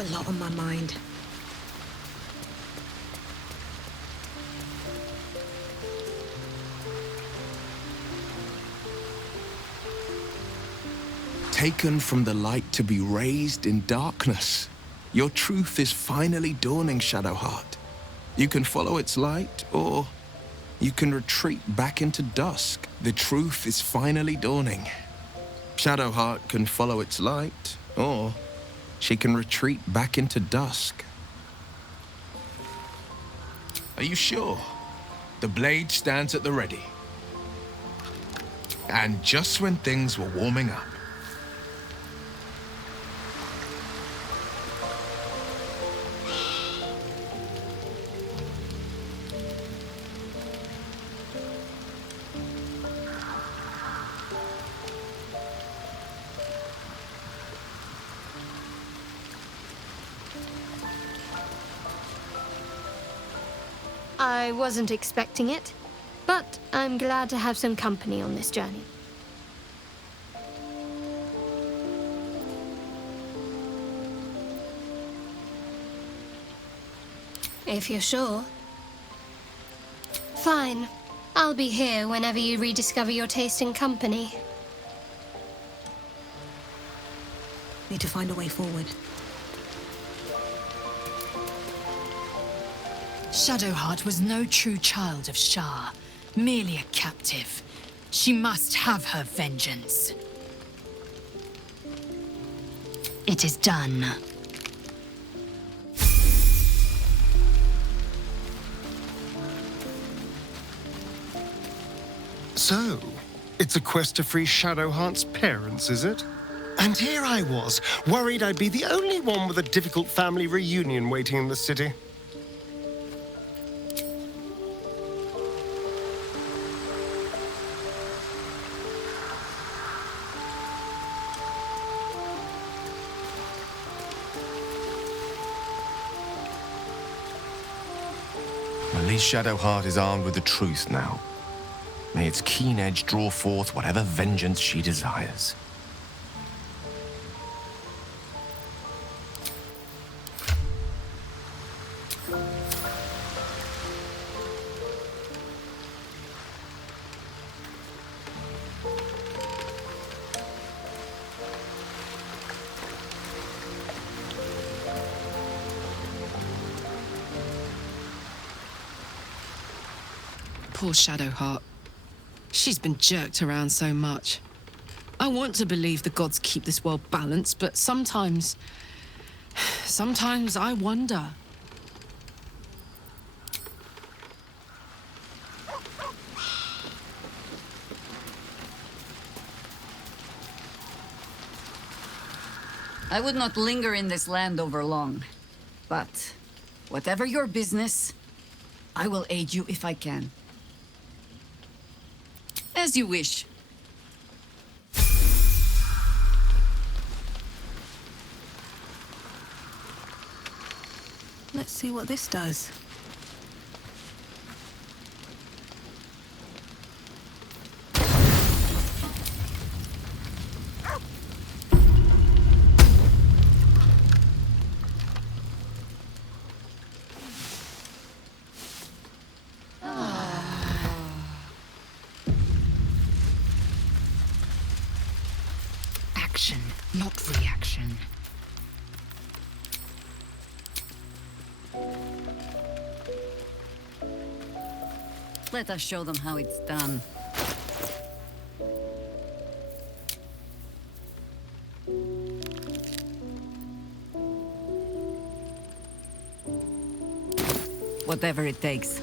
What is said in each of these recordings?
A lot on my mind. Taken from the light to be raised in darkness. Your truth is finally dawning, Shadowheart. You can follow its light, or you can retreat back into dusk. The truth is finally dawning. Shadowheart can follow its light, or she can retreat back into dusk. Are you sure? The blade stands at the ready. And just when things were warming up. I wasn't expecting it, but I'm glad to have some company on this journey. If you're sure. Fine. I'll be here whenever you rediscover your taste in company. Need to find a way forward. Shadowheart was no true child of Shah, merely a captive. She must have her vengeance. It is done. So, it's a quest to free Shadowheart's parents, is it? And here I was, worried I'd be the only one with a difficult family reunion waiting in the city. At least Shadowheart is armed with the truth now. May its keen edge draw forth whatever vengeance she desires. Poor Shadowheart. She's been jerked around so much. I want to believe the gods keep this world balanced, but sometimes I wonder. I would not linger in this land over long. But whatever your business, I will aid you if I can. As you wish. Let's see what this does. Action, not reaction. Let us show them how it's done. Whatever it takes.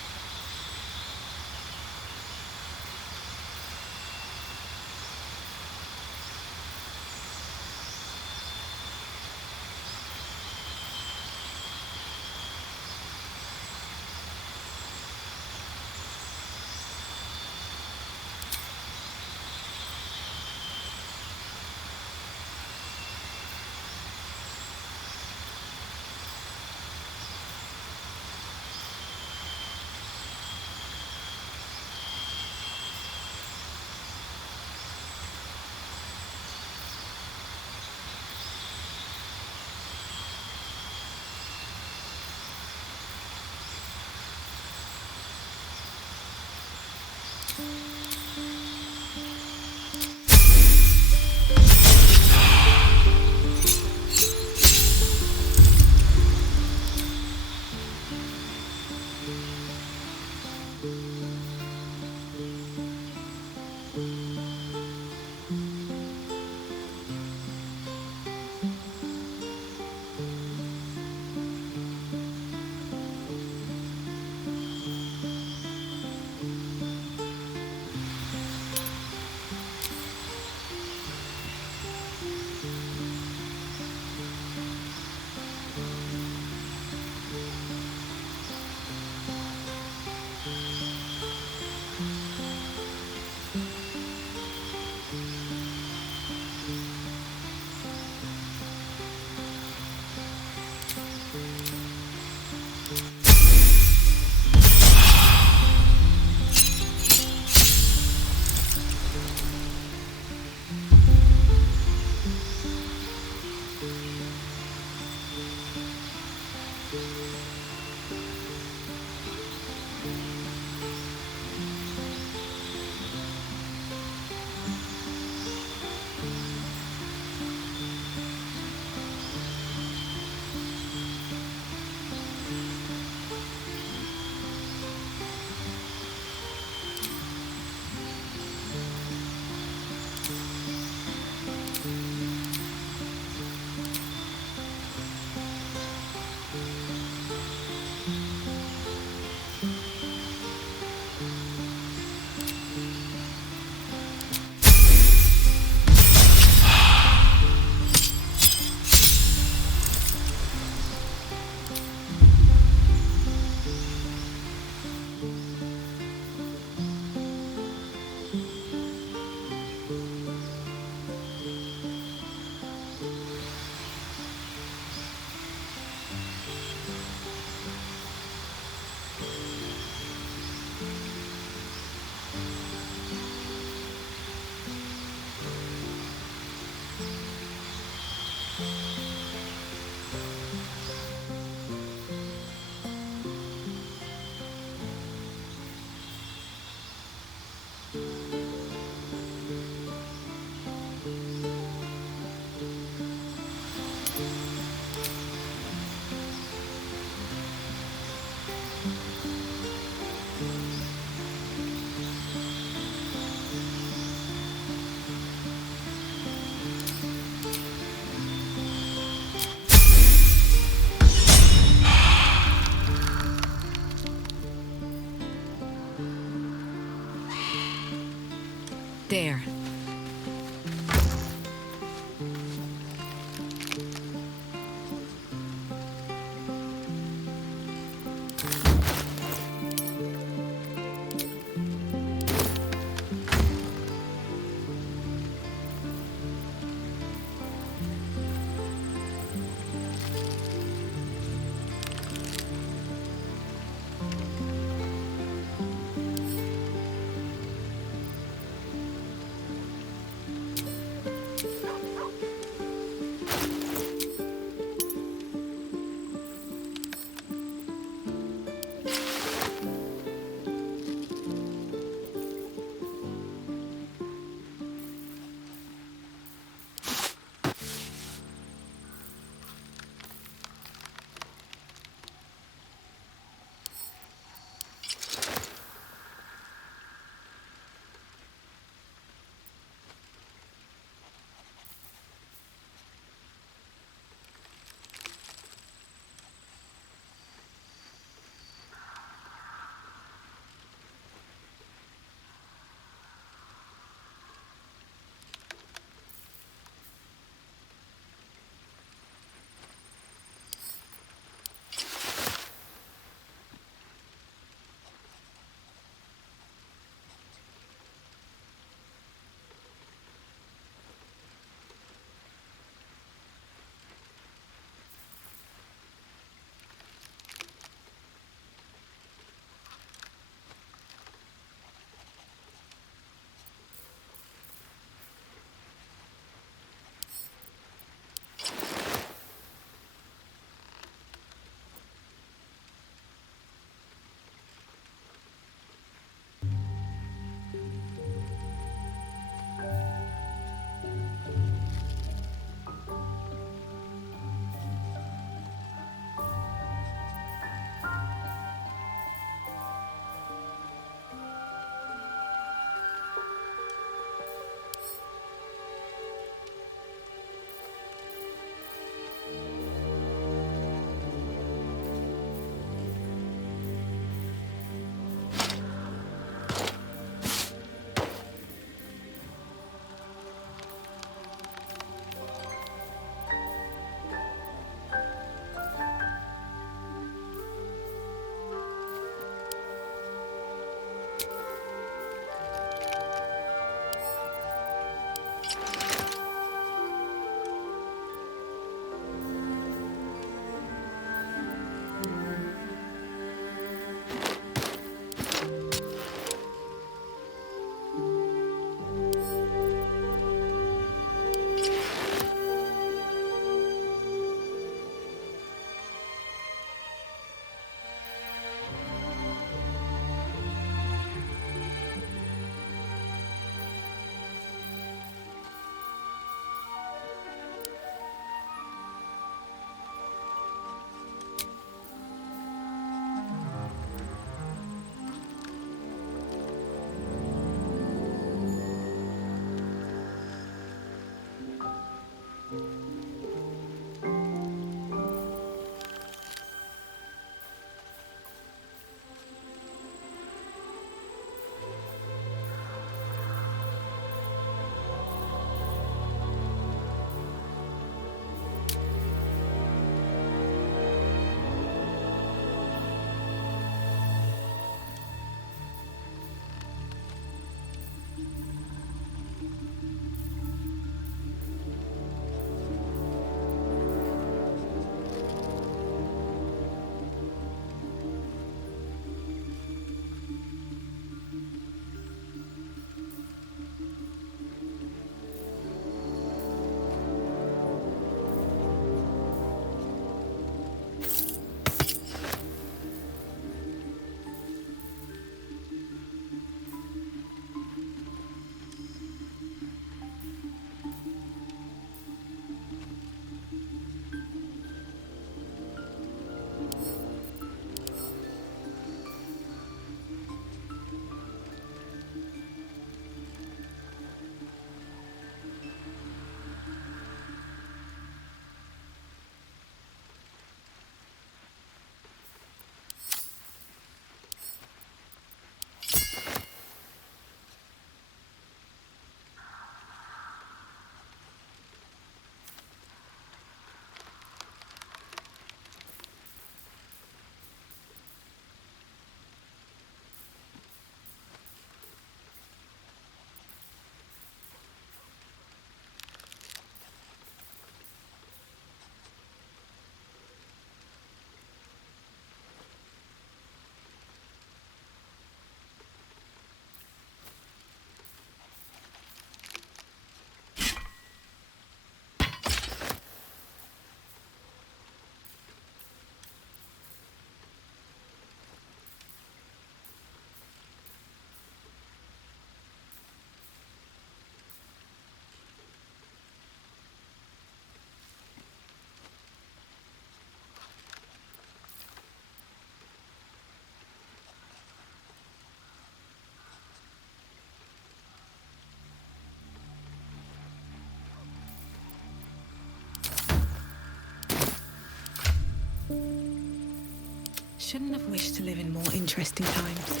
Shouldn't have wished to live in more interesting times.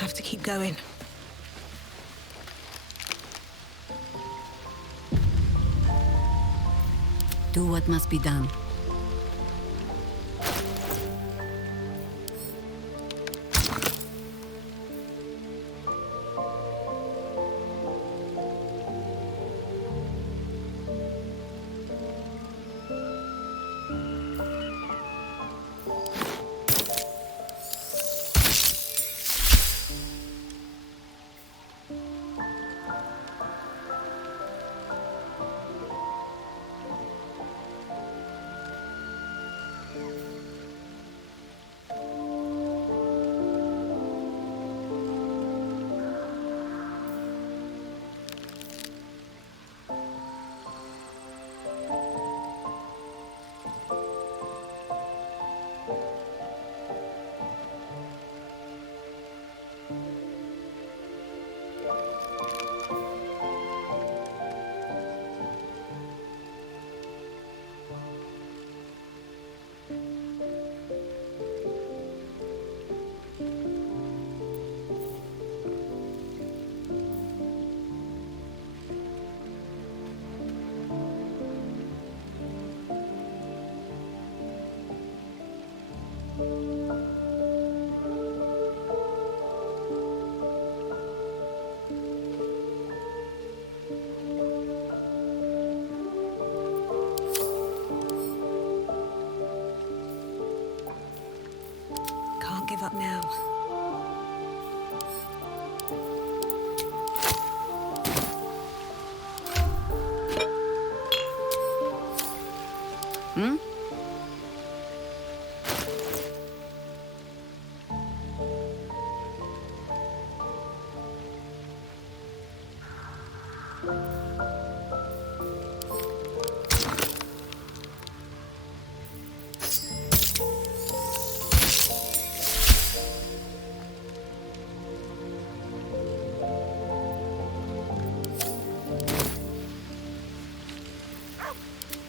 Have to keep going. Do what must be done. Can't give up now. Hmm?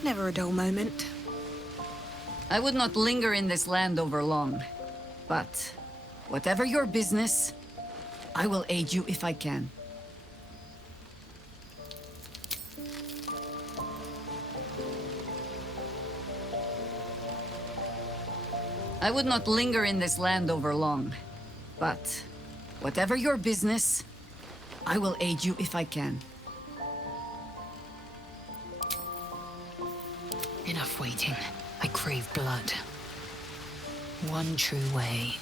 Never a dull moment. I would not linger in this land over long. But whatever your business, I will aid you if I can. I would not linger in this land over long. But whatever your business, I will aid you if I can. Enough waiting. I crave blood. One true way.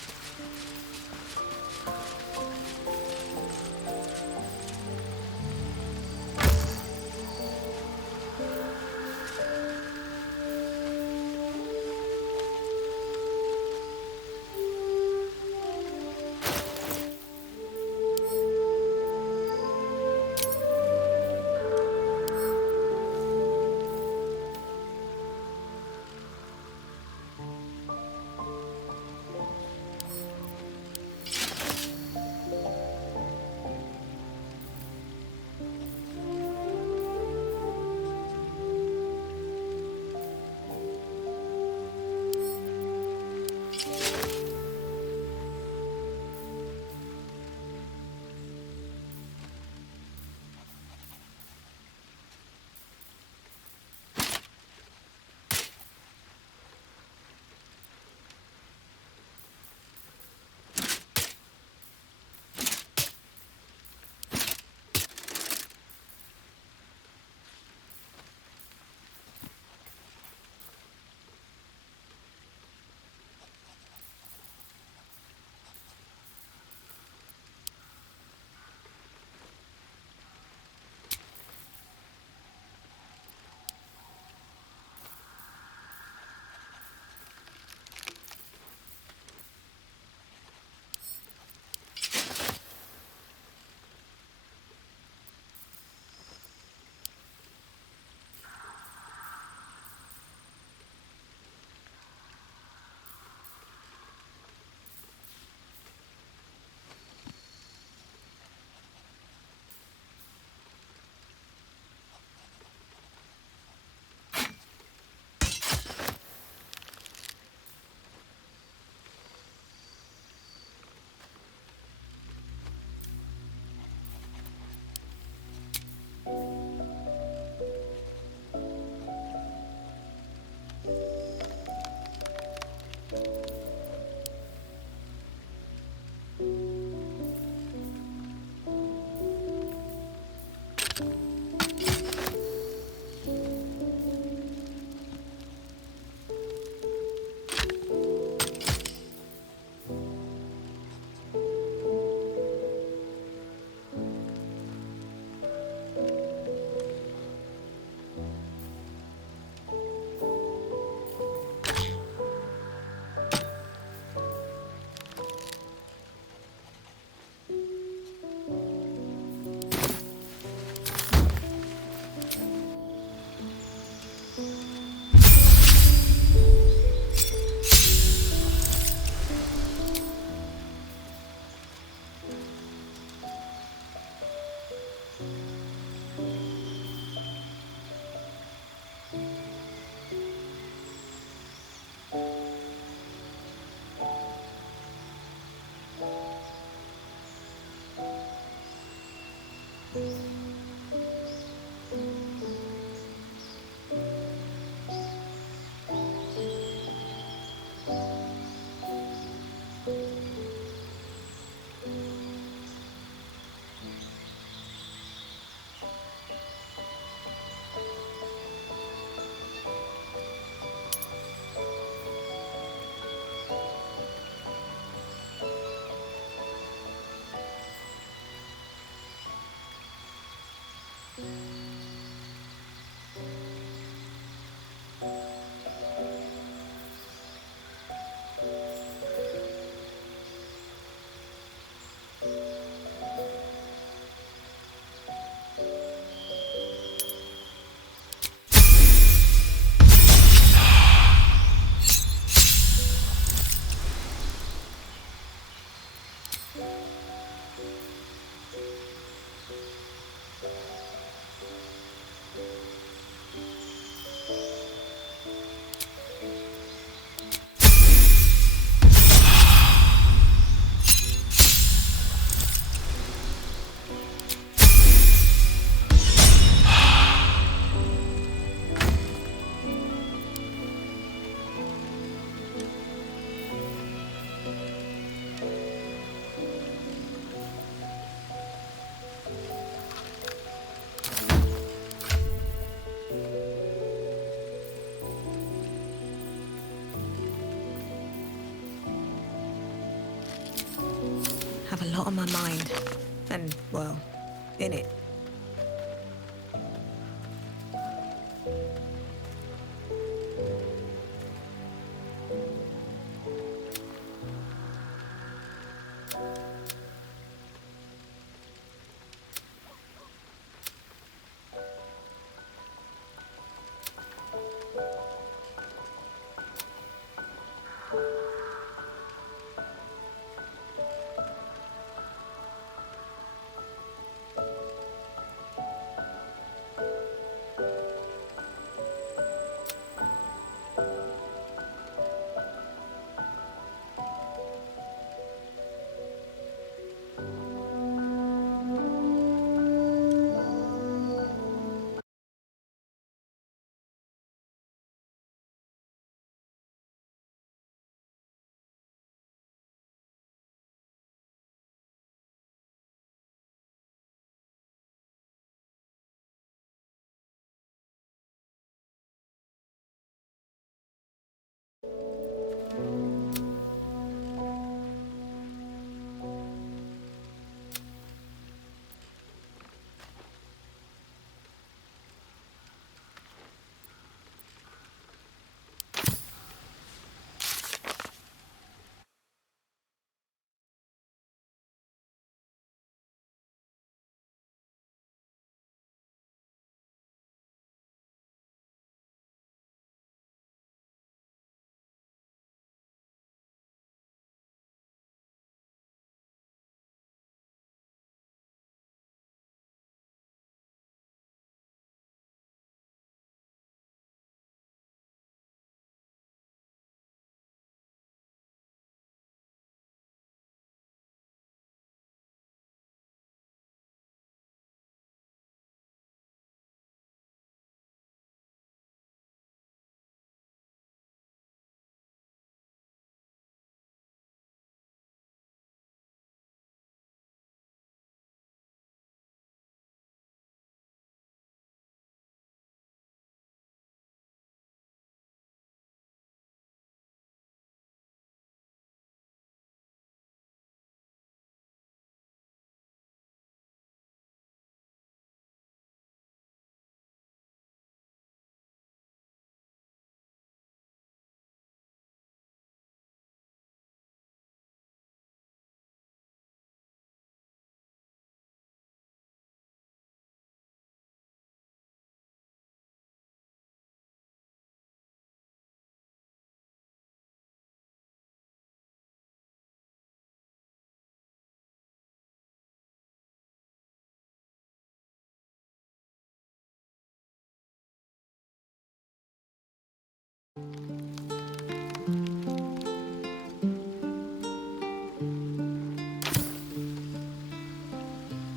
Have a lot on my mind. And, well, in it.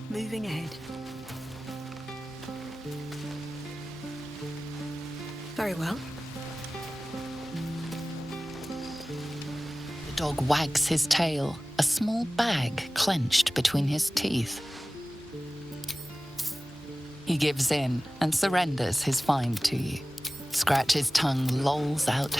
Moving ahead. Very well. The dog wags his tail, a small bag clenched between his teeth. He gives in and surrenders his find to you. Scratch's tongue lolls out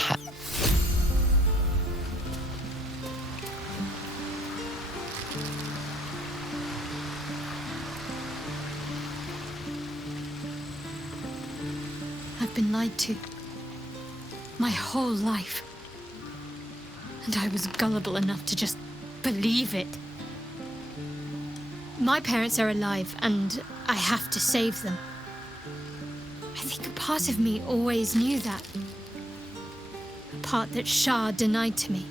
been lied to. My whole life. And I was gullible enough to just believe it. My parents are alive, and I have to save them. I think a part of me always knew that. A part that Shah denied to me.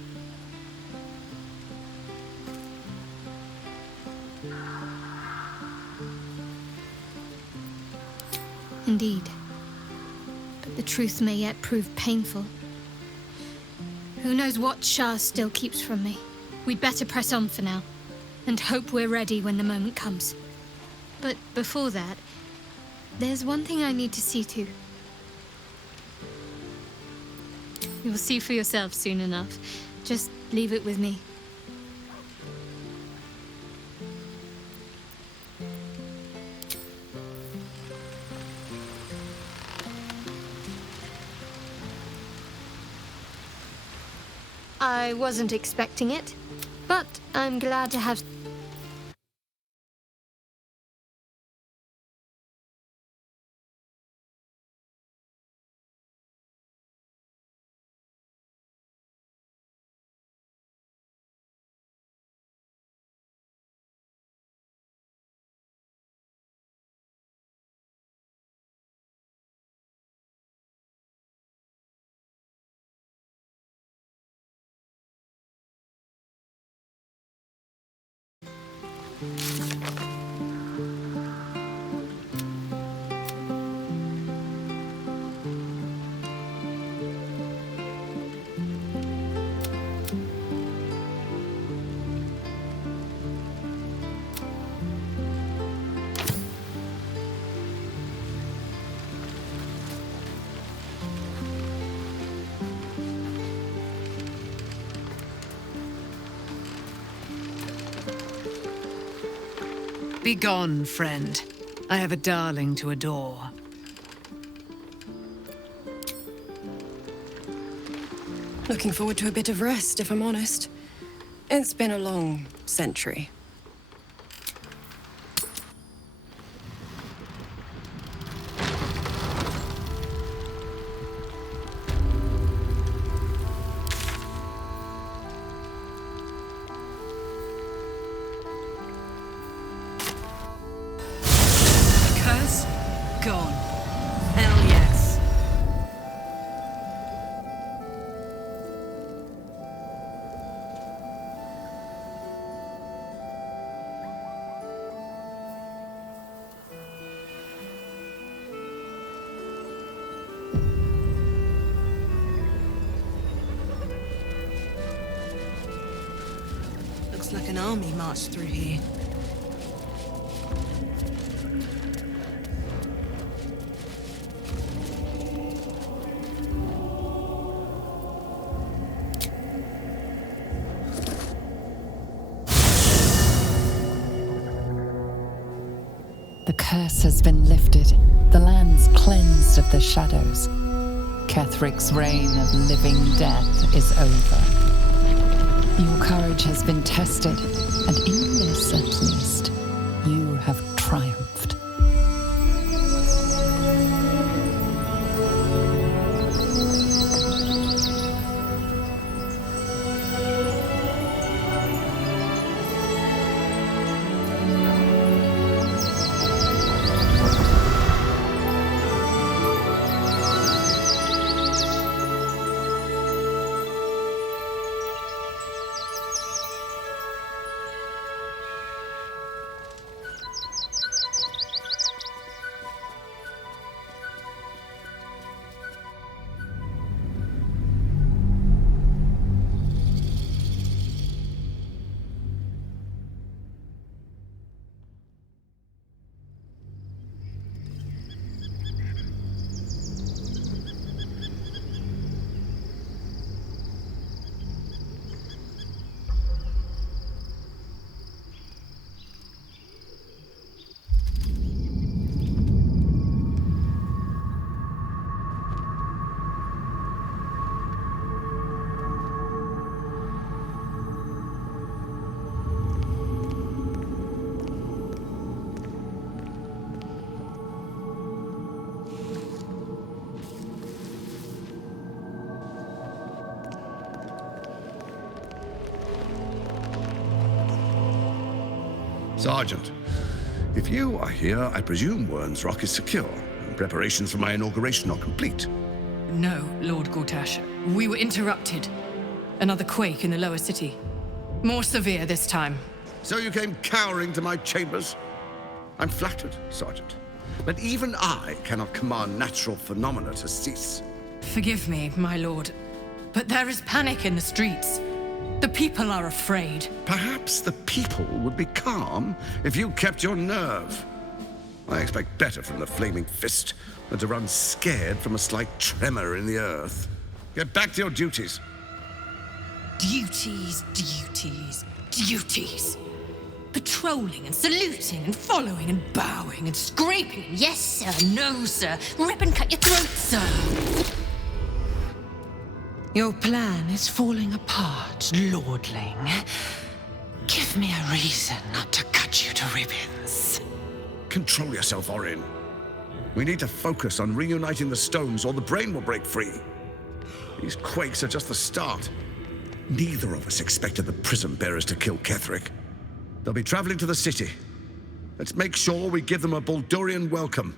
Indeed. But the truth may yet prove painful. Who knows what Shah still keeps from me? We'd better press on for now, and hope we're ready when the moment comes. But before that, there's one thing I need to see to. You'll see for yourself soon enough. Just leave it with me. I wasn't expecting it, but I'm glad to have... Begone, friend. I have a darling to adore. Looking forward to a bit of rest, if I'm honest. It's been a long century. Curse? Gone. Hell yes. Looks like an army marched through here. The curse has been lifted, the land's cleansed of the shadows. Kethric's reign of living death is over. Your courage has been tested, and in this at least, you have triumphed. Sergeant, if you are here, I presume Wern's Rock is secure, and preparations for my inauguration are complete. No, Lord Gortash. We were interrupted. Another quake in the lower city. More severe this time. So you came cowering to my chambers? I'm flattered, Sergeant. But even I cannot command natural phenomena to cease. Forgive me, my lord, but there is panic in the streets. The people are afraid. Perhaps the people would be calm if you kept your nerve. I expect better from the Flaming Fist than to run scared from a slight tremor in the earth. Get back to your duties. Duties, duties, duties. Patrolling and saluting and following and bowing and scraping. Yes, sir. No, sir. Rip and cut your throat, sir. Your plan is falling apart, lordling. Give me a reason not to cut you to ribbons. Control yourself, Orin. We need to focus on reuniting the stones or the brain will break free. These quakes are just the start. Neither of us expected the prism bearers to kill Ketheric. They'll be traveling to the city. Let's make sure we give them a Baldurian welcome.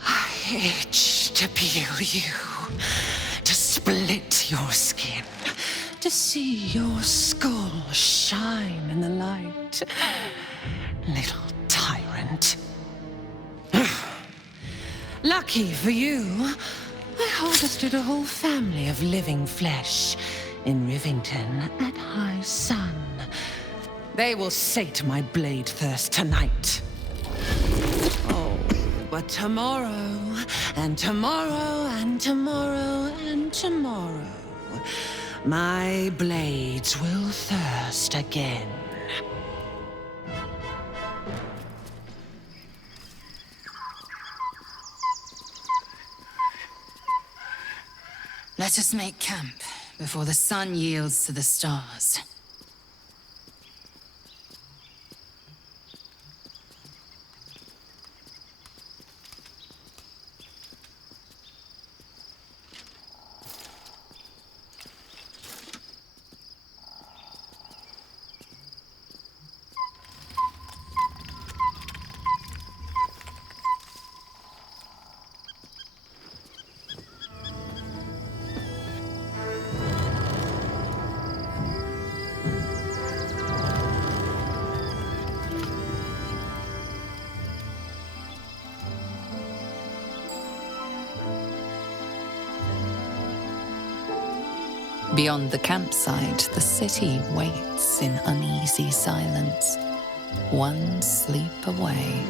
I itch to peel you, to split your skin, to see your skull shine in the light. Little tyrant. Lucky for you, I harvested a whole family of living flesh in Rivington at high sun. They will sate my blade thirst tonight. Oh, but tomorrow, and tomorrow, and tomorrow, and tomorrow, my blades will thirst again. Let us make camp before the sun yields to the stars. Beyond the campsite, the city waits in uneasy silence, one sleep away.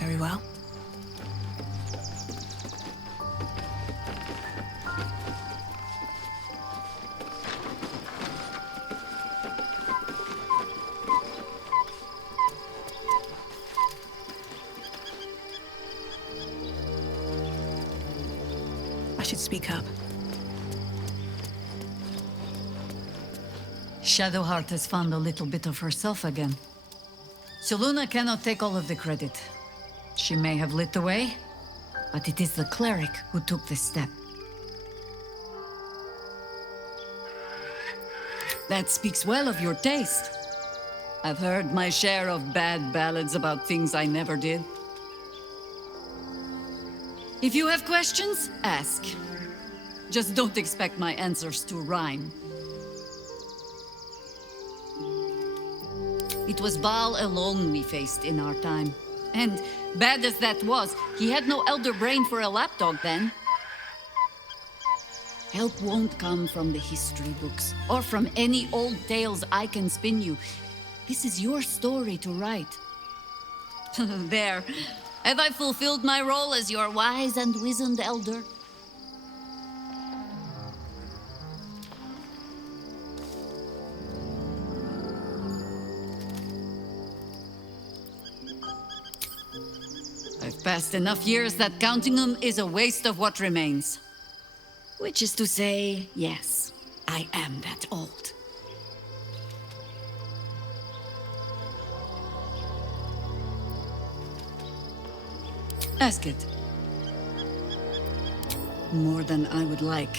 Very well. I should speak up. Shadowheart has found a little bit of herself again. Selûne cannot take all of the credit. She may have lit the way, but it is the cleric who took this step. That speaks well of your taste. I've heard my share of bad ballads about things I never did. If you have questions, ask. Just don't expect my answers to rhyme. It was Baal alone we faced in our time. And bad as that was, he had no elder brain for a lapdog then. Help won't come from the history books, or from any old tales I can spin you. This is your story to write. There. Have I fulfilled my role as your wise and wizened elder? Past enough years that counting them is a waste of what remains. Which is to say, yes, I am that old. Ask it. More than I would like.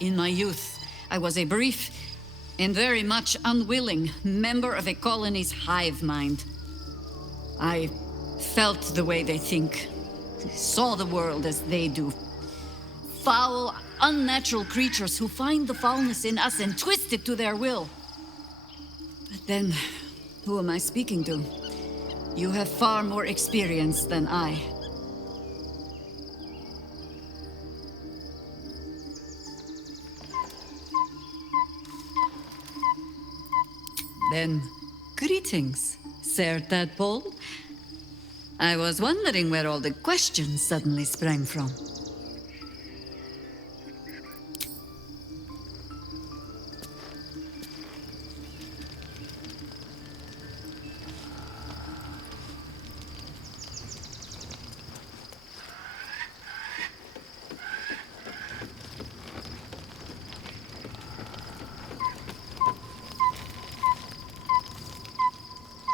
In my youth, I was a brief and very much unwilling member of a colony's hive mind. I felt the way they think, saw the world as they do. Foul, unnatural creatures who find the foulness in us and twist it to their will. But then, who am I speaking to? You have far more experience than I. Then, greetings, Sir Tadpole. I was wondering where all the questions suddenly sprang from.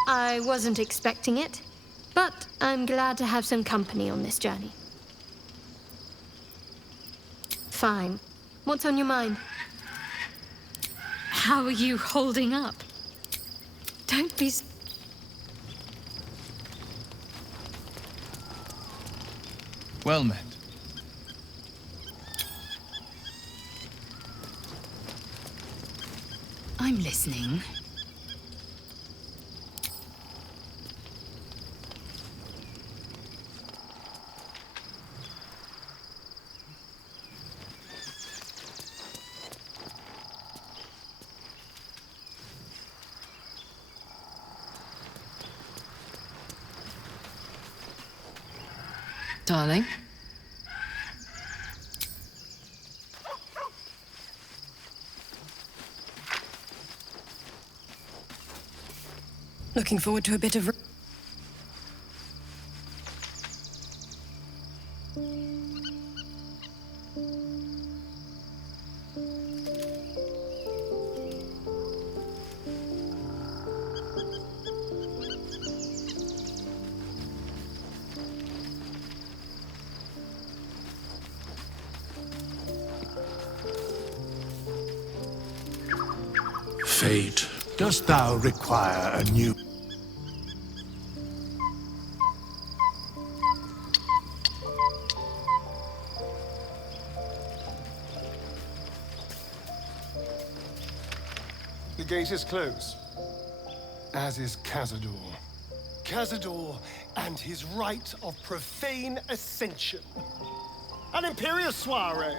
I wasn't expecting it, but I'm glad to have some company on this journey. Fine. What's on your mind? How are you holding up? Don't be... Well met. I'm listening. Darling? Looking forward to a bit of... Fate, dost thou require a new... The gate is closed, as is Cazador. Cazador and his rite of profane ascension. An imperial soiree,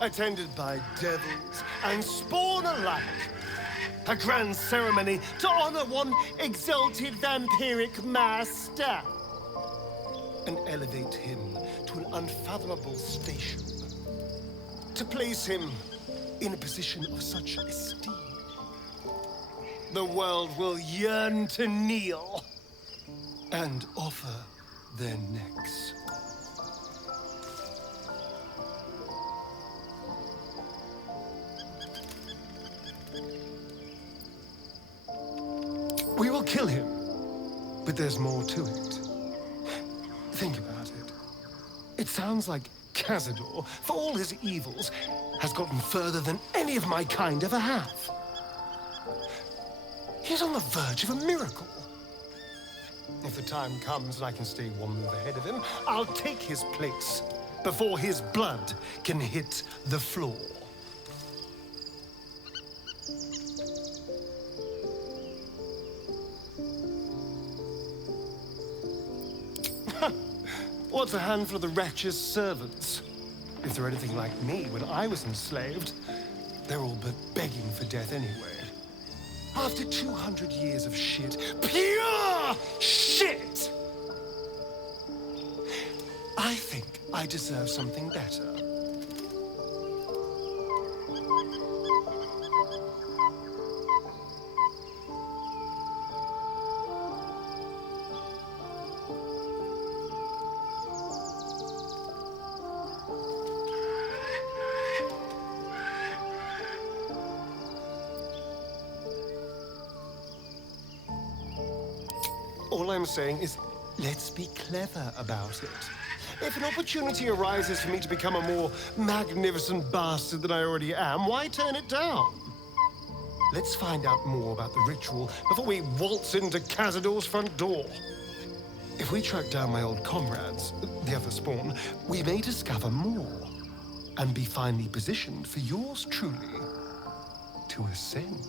attended by devils and spawn alike. A grand ceremony to honor one exalted vampiric master. And elevate him to an unfathomable station. To place him in a position of such esteem. The world will yearn to kneel and offer their necks. We will kill him, but there's more to it. Think about it. It sounds like Cazador, for all his evils, has gotten further than any of my kind ever have. He's on the verge of a miracle. If the time comes and I can stay one move ahead of him, I'll take his place before his blood can hit the floor. What's a handful of the wretch's servants? If they're anything like me when I was enslaved, they're all but begging for death anyway. After 200 years of shit, pure shit! I think I deserve something better. All I'm saying is, let's be clever about it. If an opportunity arises for me to become a more magnificent bastard than I already am, why turn it down? Let's find out more about the ritual before we waltz into Cazador's front door. If we track down my old comrades, the other spawn, we may discover more and be finally positioned for yours truly to ascend.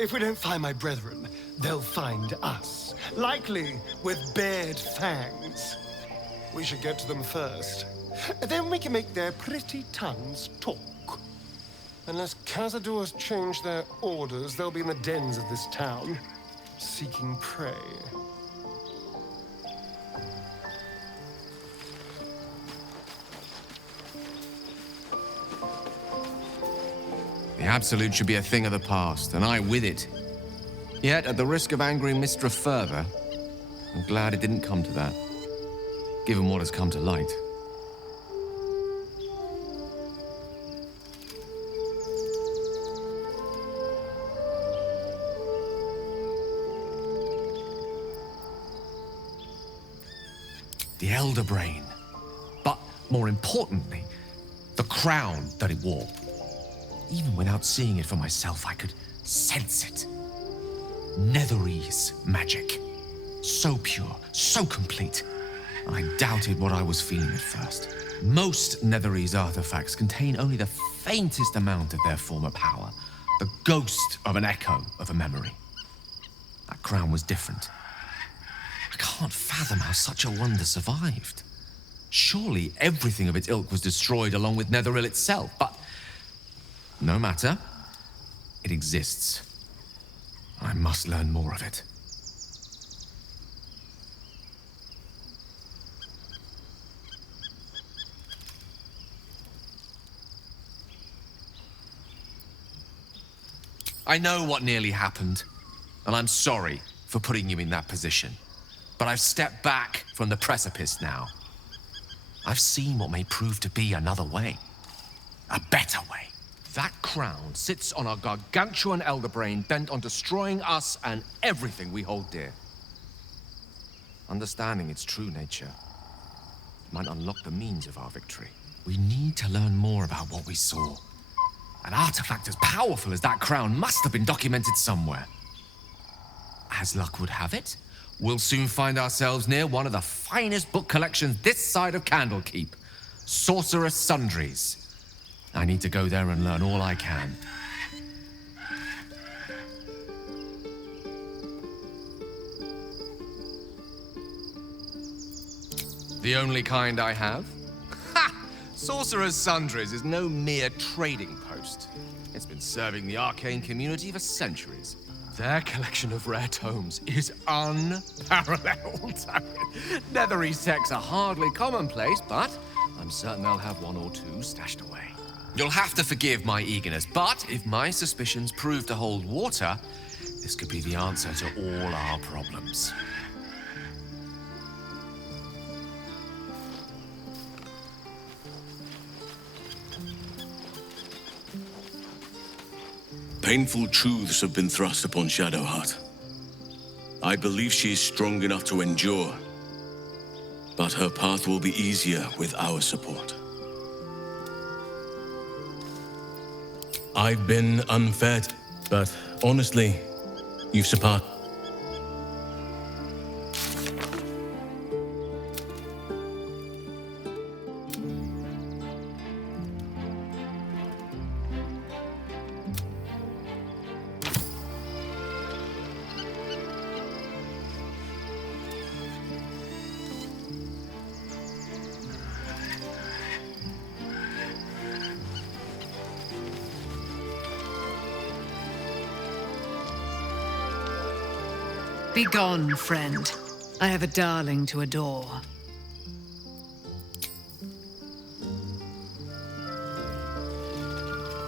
If we don't find my brethren, they'll find us, likely with bared fangs. We should get to them first. Then we can make their pretty tongues talk. Unless Cazador's changed their orders, they'll be in the dens of this town, seeking prey. The Absolute should be a thing of the past, and I with it. Yet, at the risk of angering Mistra further, I'm glad it didn't come to that, given what has come to light. The Elder Brain. But, more importantly, the crown that it wore. Even without seeing it for myself, I could sense it. Netherese magic. So pure, so complete. I doubted what I was feeling at first. Most Netherese artifacts contain only the faintest amount of their former power. The ghost of an echo of a memory. That crown was different. I can't fathom how such a wonder survived. Surely everything of its ilk was destroyed along with Netheril itself, but no matter. It exists. I must learn more of it. I know what nearly happened, and I'm sorry for putting you in that position. But I've stepped back from the precipice now. I've seen what may prove to be another way. A better way. That crown sits on a gargantuan elder brain bent on destroying us and everything we hold dear. Understanding its true nature might unlock the means of our victory. We need to learn more about what we saw. An artifact as powerful as that crown must have been documented somewhere. As luck would have it, we'll soon find ourselves near one of the finest book collections this side of Candlekeep. Sorcerous Sundries. I need to go there and learn all I can. The only kind I have? Ha! Sorcerer's Sundries is no mere trading post. It's been serving the arcane community for centuries. Their collection of rare tomes is unparalleled. Netherese texts are hardly commonplace, but I'm certain they'll have one or two stashed away. You'll have to forgive my eagerness, but if my suspicions prove to hold water, this could be the answer to all our problems. Painful truths have been thrust upon Shadowheart. I believe she is strong enough to endure, but her path will be easier with our support. I've been unfair, but honestly, you've surpassed. Begone, friend. I have a darling to adore.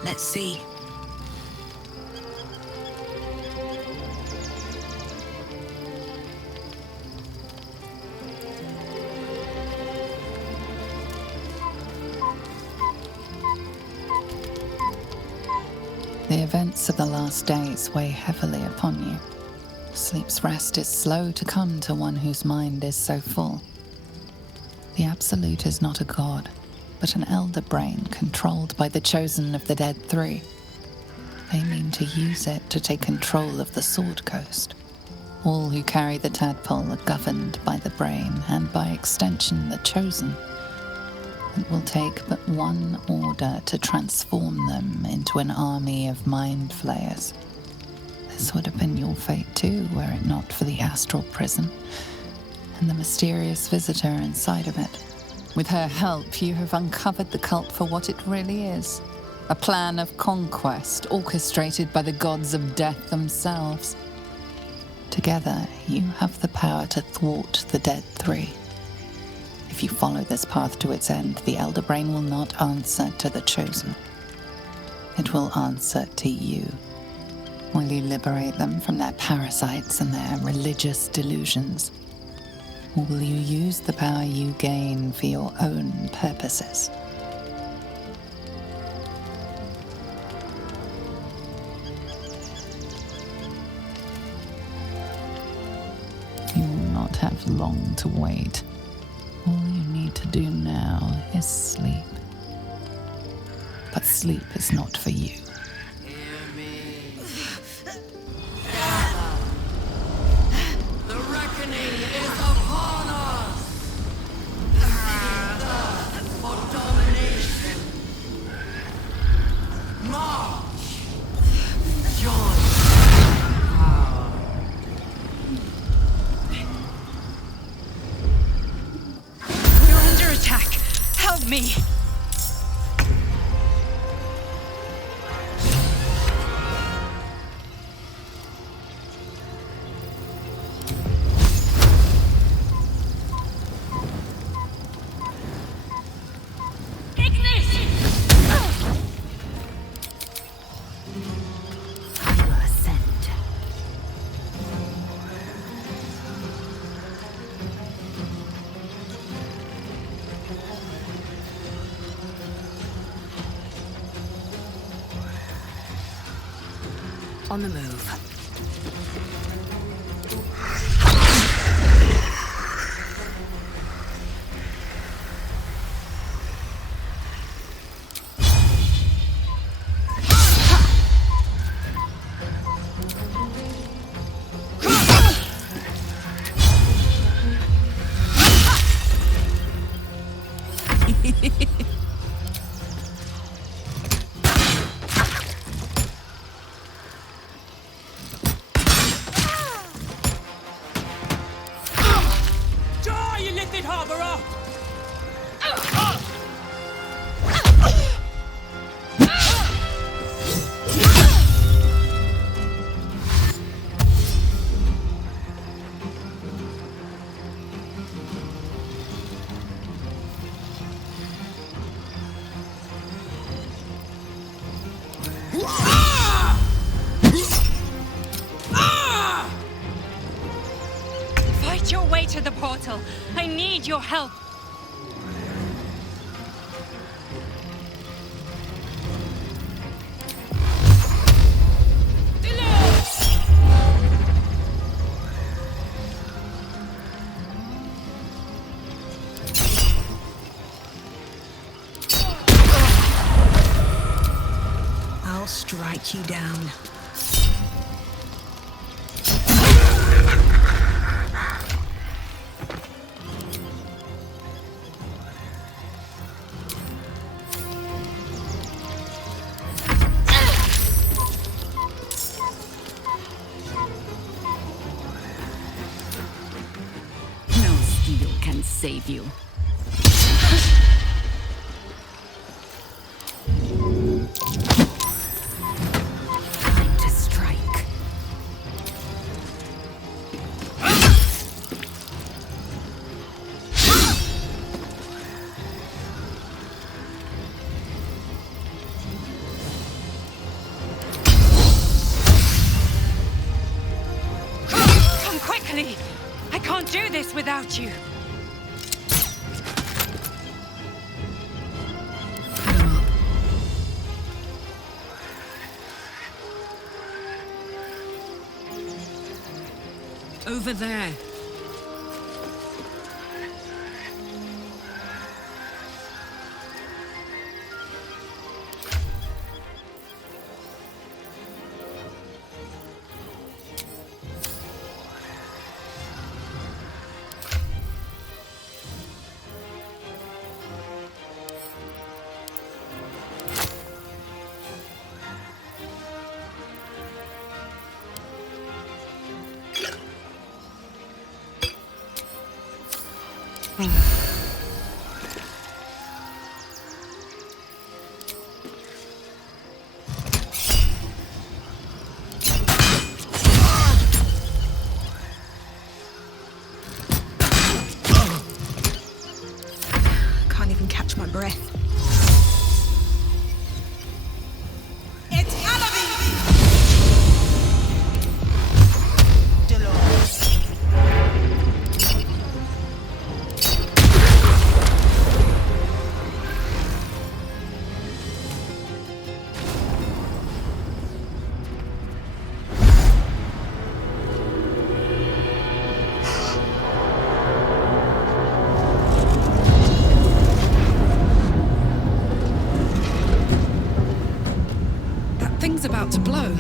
Let's see. events of the last days weigh heavily upon you. Sleep's rest is slow to come to one whose mind is so full. The Absolute is not a god, but an elder brain controlled by the chosen of the Dead Three. They mean to use it to take control of the Sword Coast. All who carry the tadpole are governed by the brain, and by extension the chosen. It will take but one order to transform them into an army of mind flayers. This would have been your fate too, were it not for the Astral prison and the mysterious visitor inside of it. With her help, you have uncovered the cult for what it really is. A plan of conquest orchestrated by the gods of death themselves. Together, you have the power to thwart the Dead Three. If you follow this path to its end, the Elder Brain will not answer to the Chosen. It will answer to you. Will you liberate them from their parasites and their religious delusions? Or will you use the power you gain for your own purposes? You will not have long to wait. All you need to do now is sleep. But sleep is not for you. The reckoning is upon us! For domination. March! Join power. We're under attack. Help me! On the move. Fight your way to the portal. I need your help. I'll strike you down. No steel can save you. Time to strike. Come quickly! I can't do this without you. Over there. Can't even catch my breath. Thing's about to blow.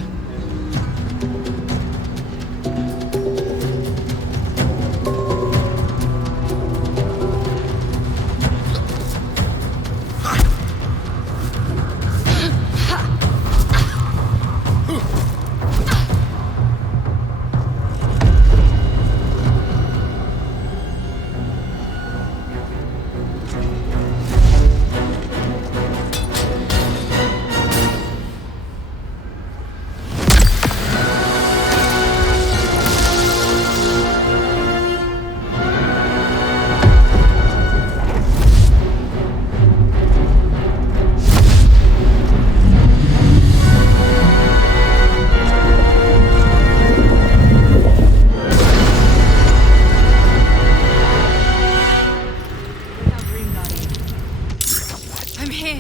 I'm here.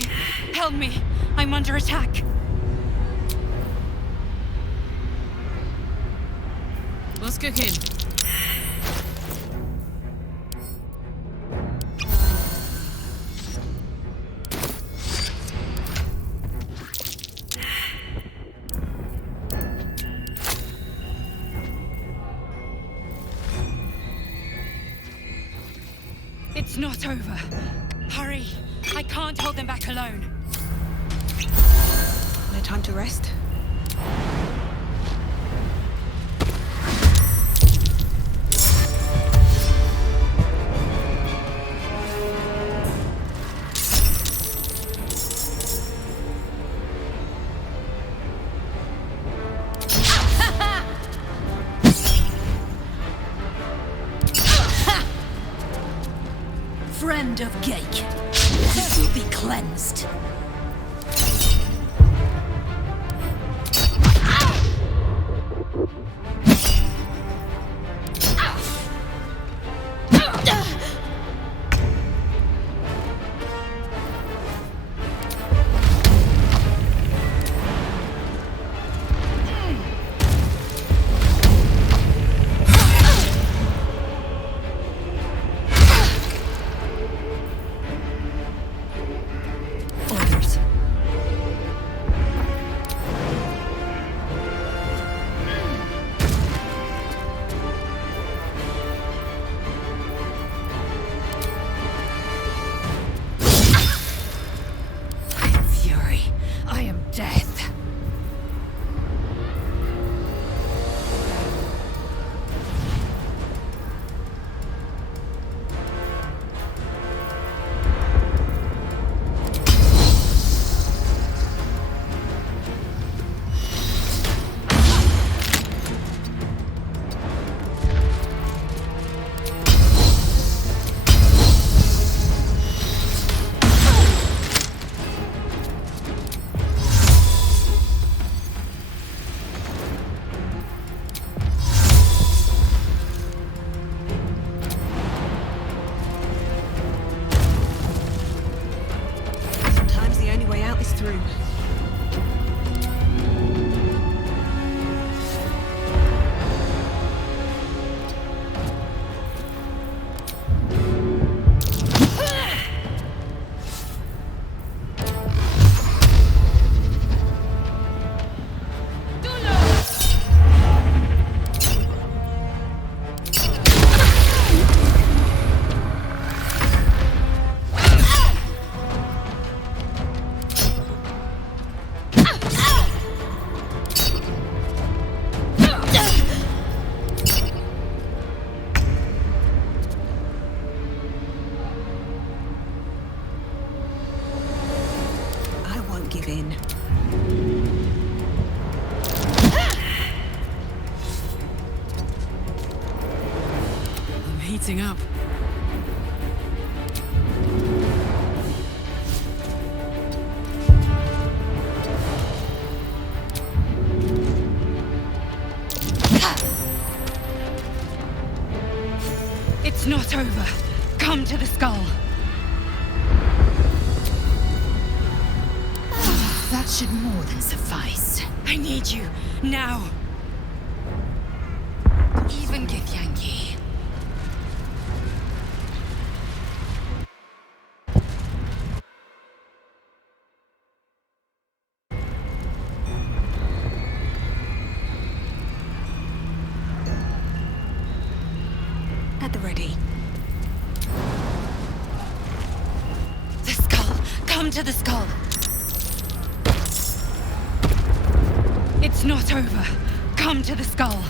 Help me. I'm under attack. What's cooking? It's not over. Hurry. I can't hold them back alone. No time to rest. Friend of Gake, you will be cleansed. heating up. It's not over. Come to the skull. That should more than suffice. I need you, now. Even Githyanki. At the ready. The skull. Come to the skull. It's not over. Come to the skull.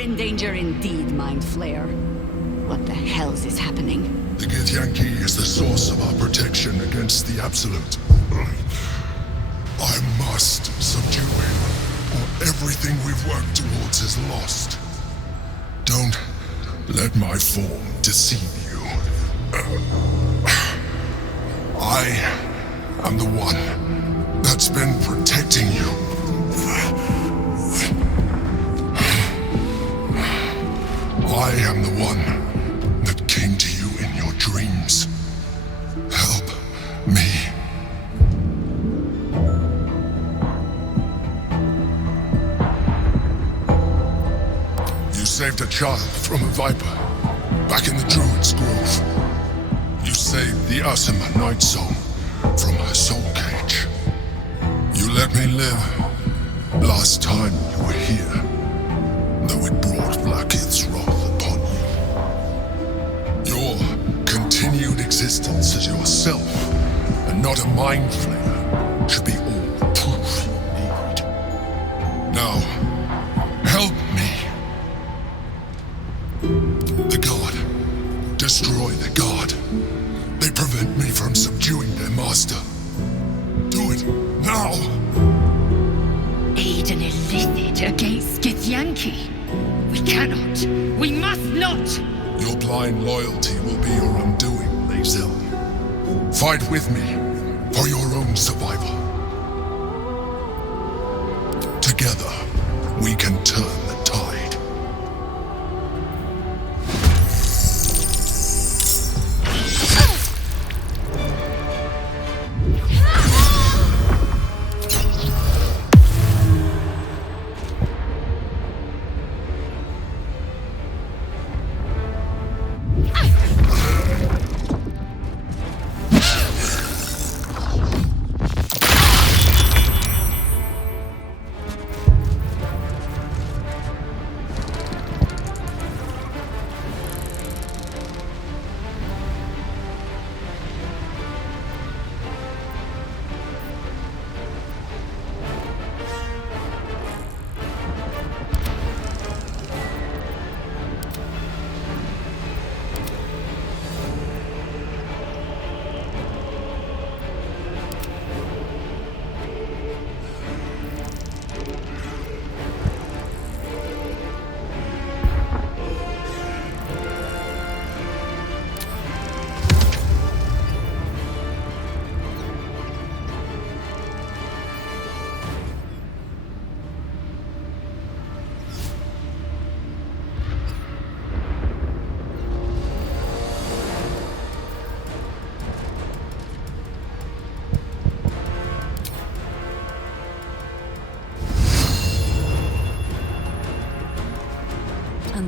In danger indeed, Mind Flayer. What the hells is happening? The Githyanki is the source of our protection against the Absolute. I must subdue him, or everything we've worked towards is lost. Don't let my form deceive you. I am the one that's been protecting you. I am the one that came to you in your dreams. Help me. You saved a child from a viper back in the Druid's Grove. You saved the Asima Night Soul from her soul cage. You let me live last time you were here, though it brought Blackith's wrath upon you. Your continued existence as yourself, and not a mind flayer, should be all the proof you need. Now, help me. The God. Destroy the God. They prevent me from subduing their master. Do it, now! Aid an illicit against Githyanki. We cannot. We must not. Your blind loyalty will be your undoing, Lae'zel. Fight with me for your own survival. Together, we can turn the tide.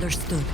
Understood.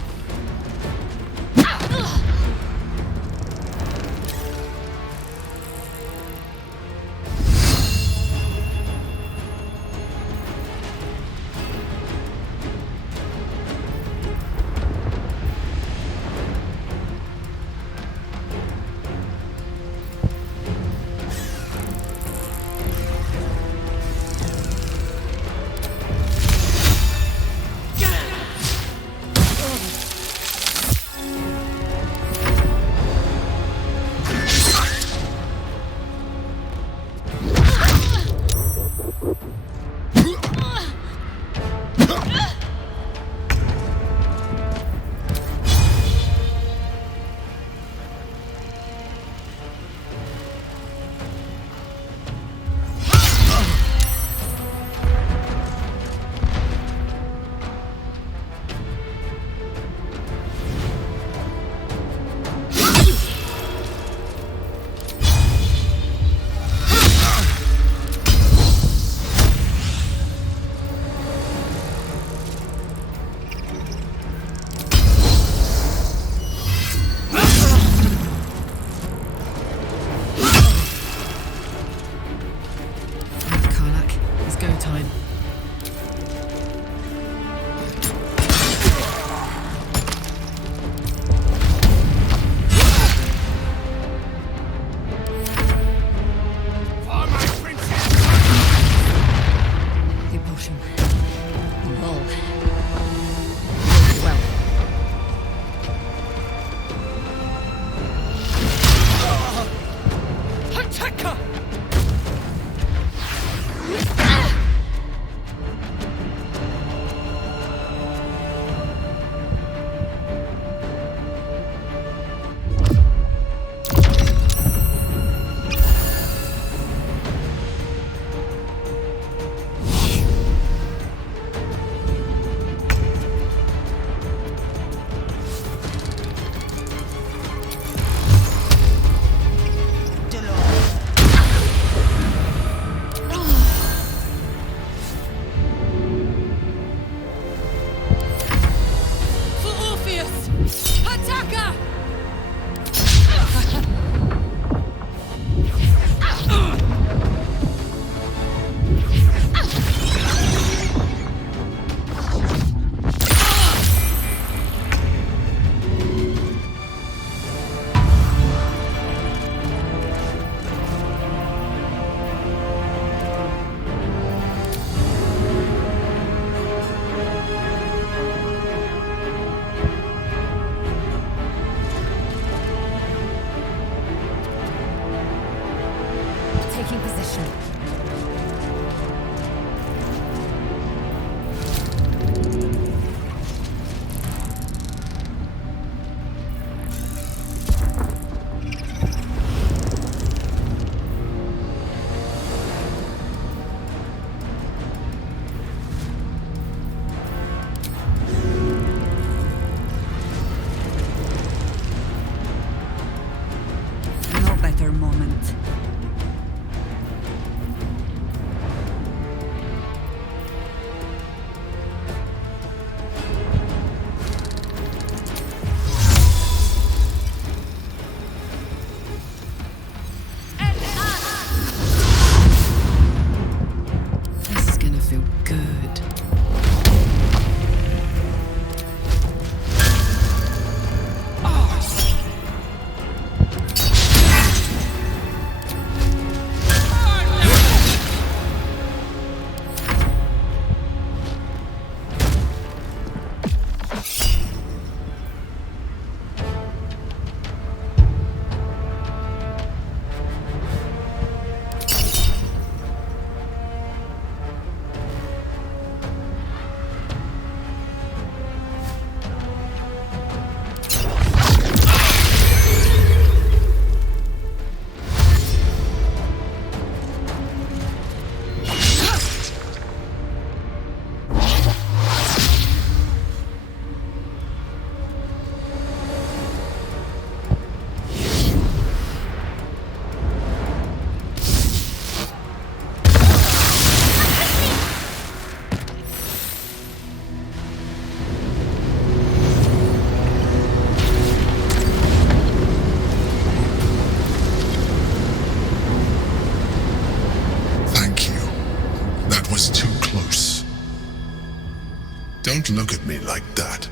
Don't look at me like that.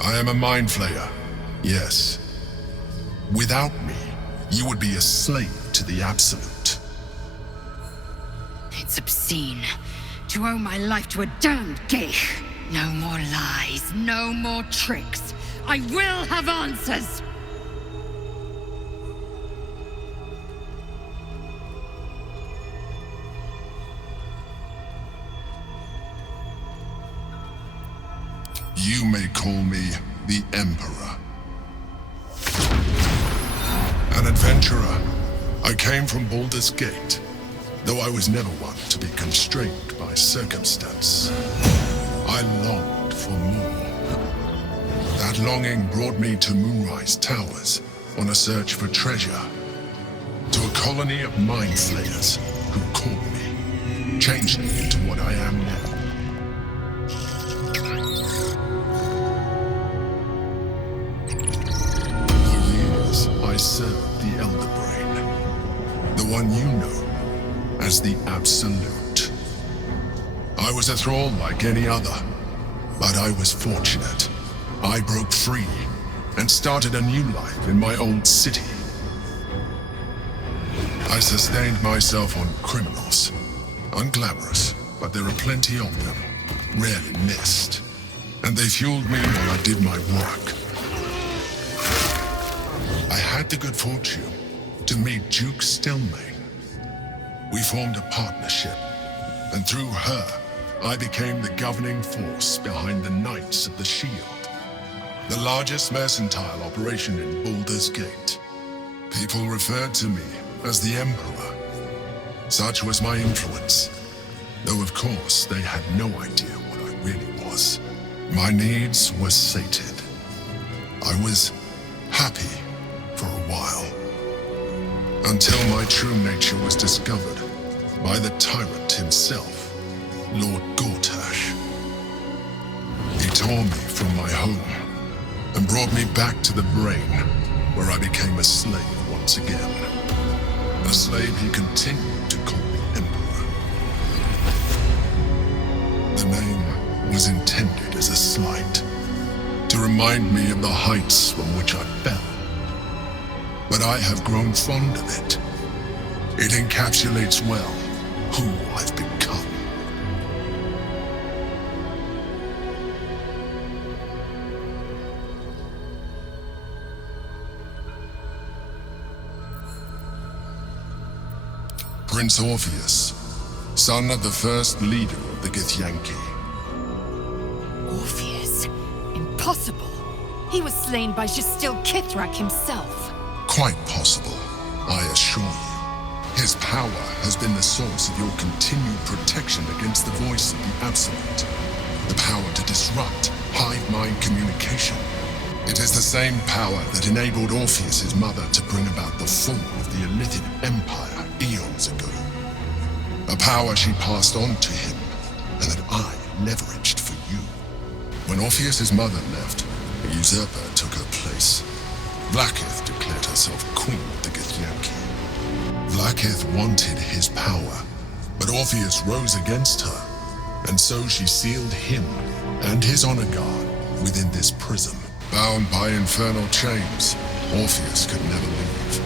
I am a mind flayer, yes. Without me, you would be a slave to the Absolute. It's obscene to owe my life to a damned geich. No more lies, no more tricks. I will have answers! You may call me the Emperor. An adventurer, I came from Baldur's Gate, though I was never one to be constrained by circumstance. I longed for more. That longing brought me to Moonrise Towers on a search for treasure, to a colony of mind flayers who caught me, changed me into what I am now. I served the Elder Brain, the one you know as the Absolute. I was a thrall like any other, but I was fortunate. I broke free and started a new life in my old city. I sustained myself on criminals. Unglamorous, but there are plenty of them, rarely missed. And they fueled me while I did my work. I had the good fortune to meet Duke Stelmane. We formed a partnership, and through her, I became the governing force behind the Knights of the Shield, the largest mercantile operation in Baldur's Gate. People referred to me as the Emperor. Such was my influence, though of course they had no idea what I really was. My needs were sated. I was happy for a while, until my true nature was discovered by the tyrant himself, Lord Gortash. He tore me from my home and brought me back to the Brain, where I became a slave once again. A slave he continued to call the Emperor. The name was intended as a slight, to remind me of the heights from which I fell. But I have grown fond of it. It encapsulates well who I've become. Prince Orpheus, son of the first leader of the Githyanki. Orpheus? Impossible. He was slain by Justil Kithrak himself. Quite possible, I assure you. His power has been the source of your continued protection against the voice of the Absolute. The power to disrupt hive-mind communication. It is the same power that enabled Orpheus's mother to bring about the fall of the Illithid Empire eons ago. A power she passed on to him, and that I leveraged for you. When Orpheus's mother left, a usurper took her place. Vlaakith declared herself queen of the Githyanki. Vlaakith wanted his power, but Orpheus rose against her, and so she sealed him and his honor guard within this prison. Bound by infernal chains, Orpheus could never leave.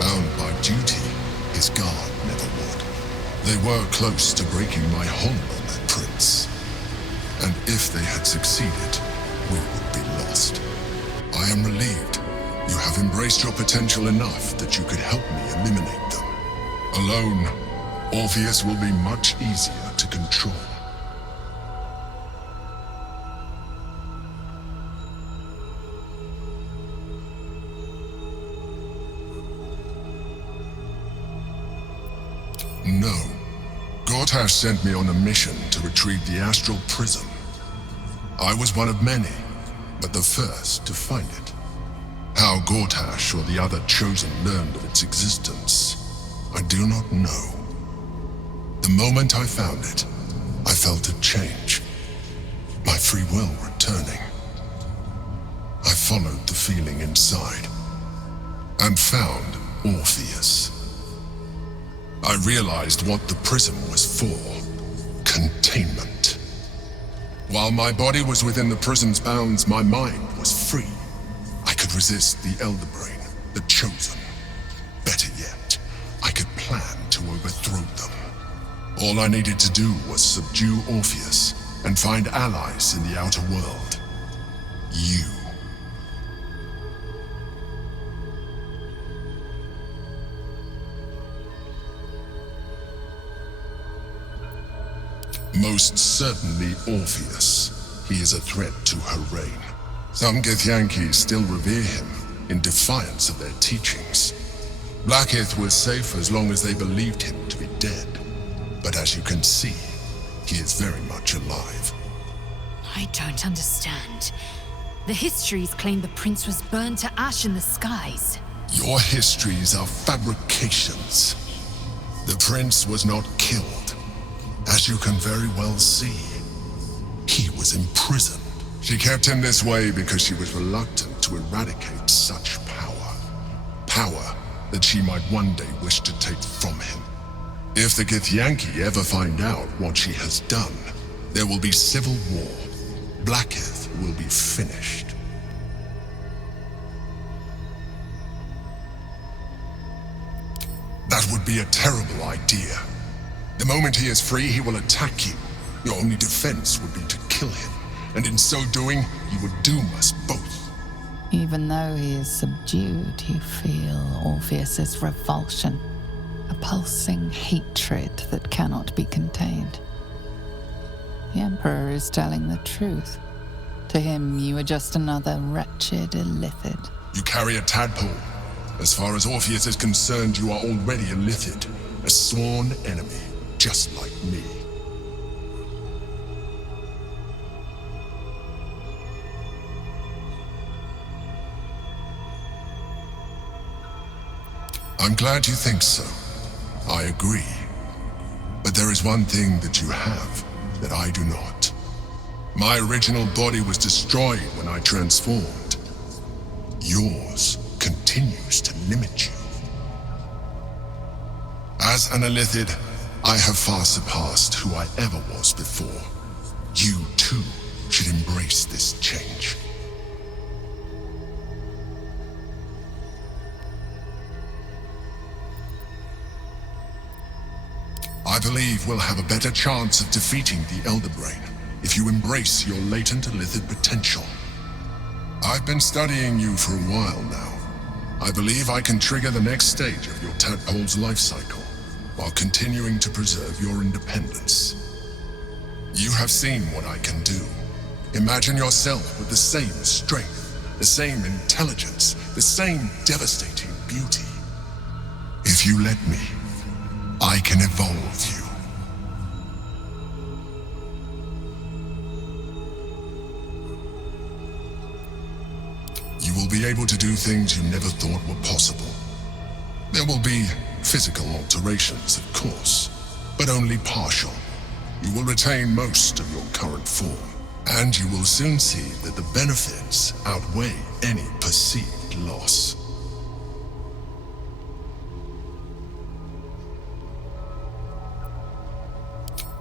Bound by duty, his guard never would. They were close to breaking my hold on that prince. And if they had succeeded, we would be lost. I am relieved you have embraced your potential enough that you could help me eliminate them. Alone, Orpheus will be much easier to control. No. Gortash sent me on a mission to retrieve the Astral Prism. I was one of many, but the first to find it. How Gortash or the other chosen learned of its existence, I do not know. The moment I found it, I felt a change. My free will returning. I followed the feeling inside, and found Orpheus. I realized what the prism was for. Containment. While my body was within the prison's bounds, my mind was free. I could resist the Elder Brain, the Chosen. Better yet, I could plan to overthrow them. All I needed to do was subdue Orpheus and find allies in the outer world. You. Most certainly Orpheus. He is a threat to her reign. Some Githyanki still revere him, in defiance of their teachings. Blackith was safe as long as they believed him to be dead. But as you can see, he is very much alive. I don't understand. The histories claim the prince was burned to ash in the skies. Your histories are fabrications. The prince was not killed. As you can very well see, he was imprisoned. She kept him this way because she was reluctant to eradicate such power. Power that she might one day wish to take from him. If the Githyanki ever find out what she has done, there will be civil war. Blackith will be finished. That would be a terrible idea. The moment he is free, he will attack you. Your only defense would be to kill him, and in so doing, you would doom us both. Even though he is subdued, you feel Orpheus's revulsion, a pulsing hatred that cannot be contained. The Emperor is telling the truth. To him, you are just another wretched illithid. You carry a tadpole. As far as Orpheus is concerned, you are already a illithid, a sworn enemy, just like me. I'm glad you think so. I agree. But there is one thing that you have that I do not. My original body was destroyed when I transformed. Yours continues to limit you. As an illithid, I have far surpassed who I ever was before. You, too, should embrace this change. I believe we'll have a better chance of defeating the Elder Brain if you embrace your latent illithid potential. I've been studying you for a while now. I believe I can trigger the next stage of your tadpole's life cycle, while continuing to preserve your independence. You have seen what I can do. Imagine yourself with the same strength, the same intelligence, the same devastating beauty. If you let me, I can evolve you. You will be able to do things you never thought were possible. There will be physical alterations, of course, but only partial. You will retain most of your current form, and you will soon see that the benefits outweigh any perceived loss.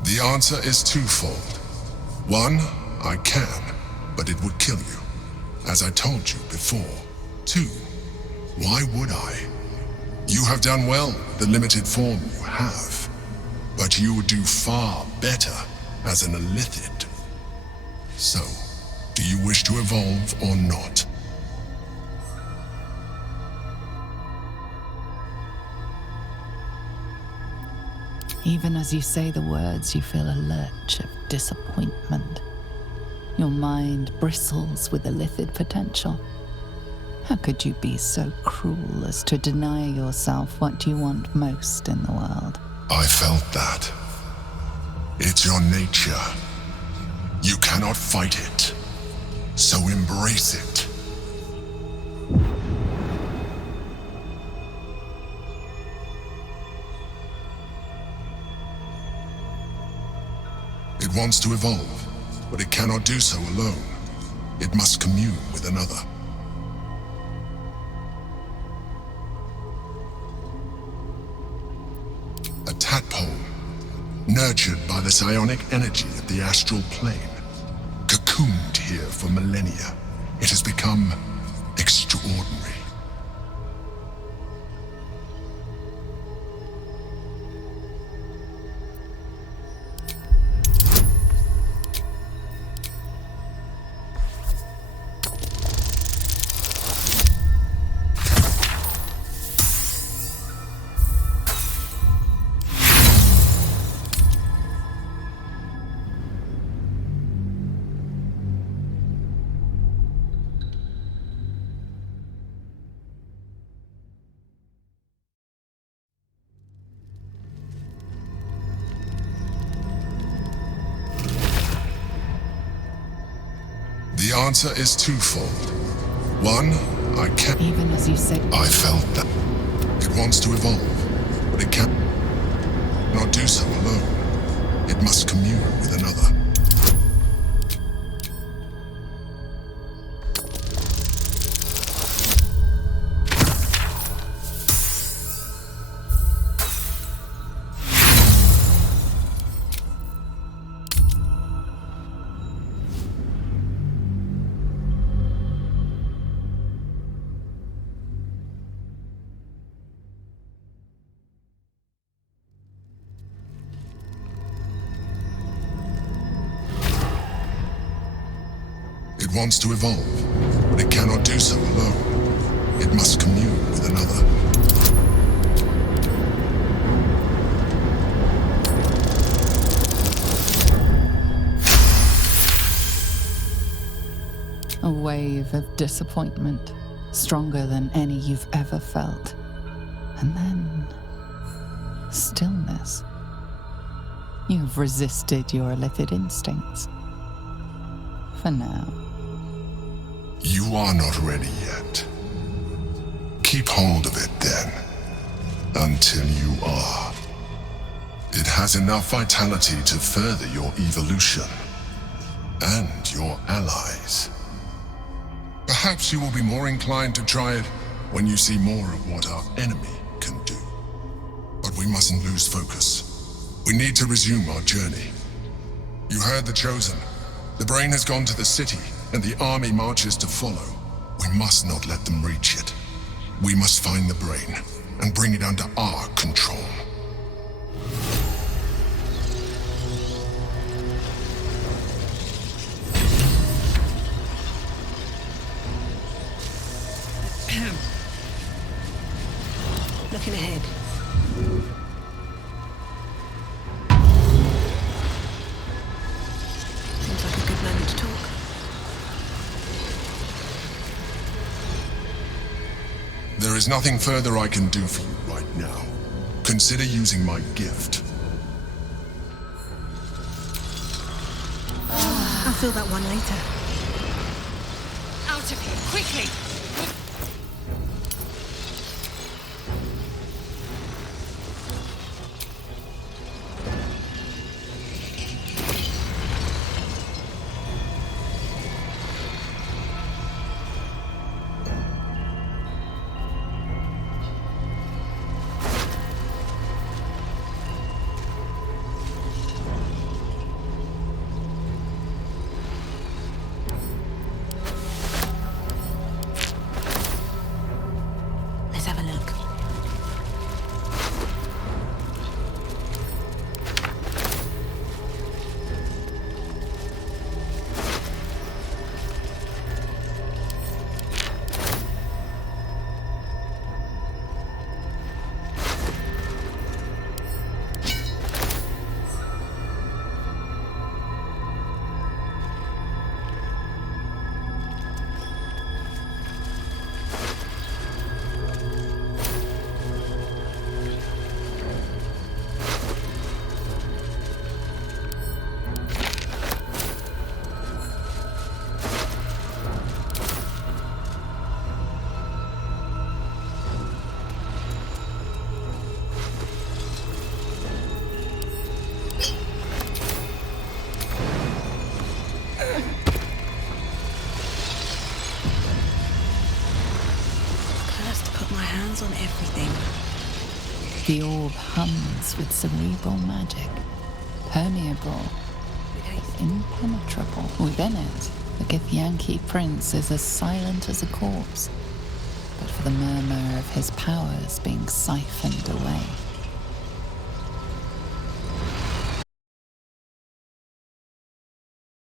The answer is twofold. One, I can, but it would kill you, as I told you before. Two, why would I? You have done well with the limited form you have, but you would do far better as an illithid. So, do you wish to evolve or not? Even as you say the words, you feel a lurch of disappointment. Your mind bristles with illithid potential. How could you be so cruel as to deny yourself what you want most in the world? I felt that. It's your nature. You cannot fight it. So embrace it. It wants to evolve, but it cannot do so alone. It must commune with another. A tadpole, nurtured by the psionic energy of the astral plane. cocooned here for millennia. It has become extraordinary. The answer is twofold. One, I can't. Even as you said, I felt that it wants to evolve, but it cannot do so alone. It must commune with another. It wants to evolve, but it cannot do so alone. It must commune with another. a wave of disappointment, stronger than any you've ever felt. And then stillness. You've resisted your illicit instincts. For now. You are not ready yet. Keep hold of it then, until you are. It has enough vitality to further your evolution, and your allies. Perhaps you will be more inclined to try it when you see more of what our enemy can do. But we mustn't lose focus. We need to resume our journey. You heard the Chosen. The brain has gone to the city, and the army marches to follow. We must not let them reach it. We must find the brain, and bring it under our control. Looking ahead. Seems like a good moment to talk. There is nothing further I can do for you right now. Consider using my gift. I'll fill that one later. Out of here, quickly! On everything. The orb hums with cerebral magic, permeable, is impenetrable. Within it, the Githyanki prince is as silent as a corpse, but for the murmur of his powers being siphoned away.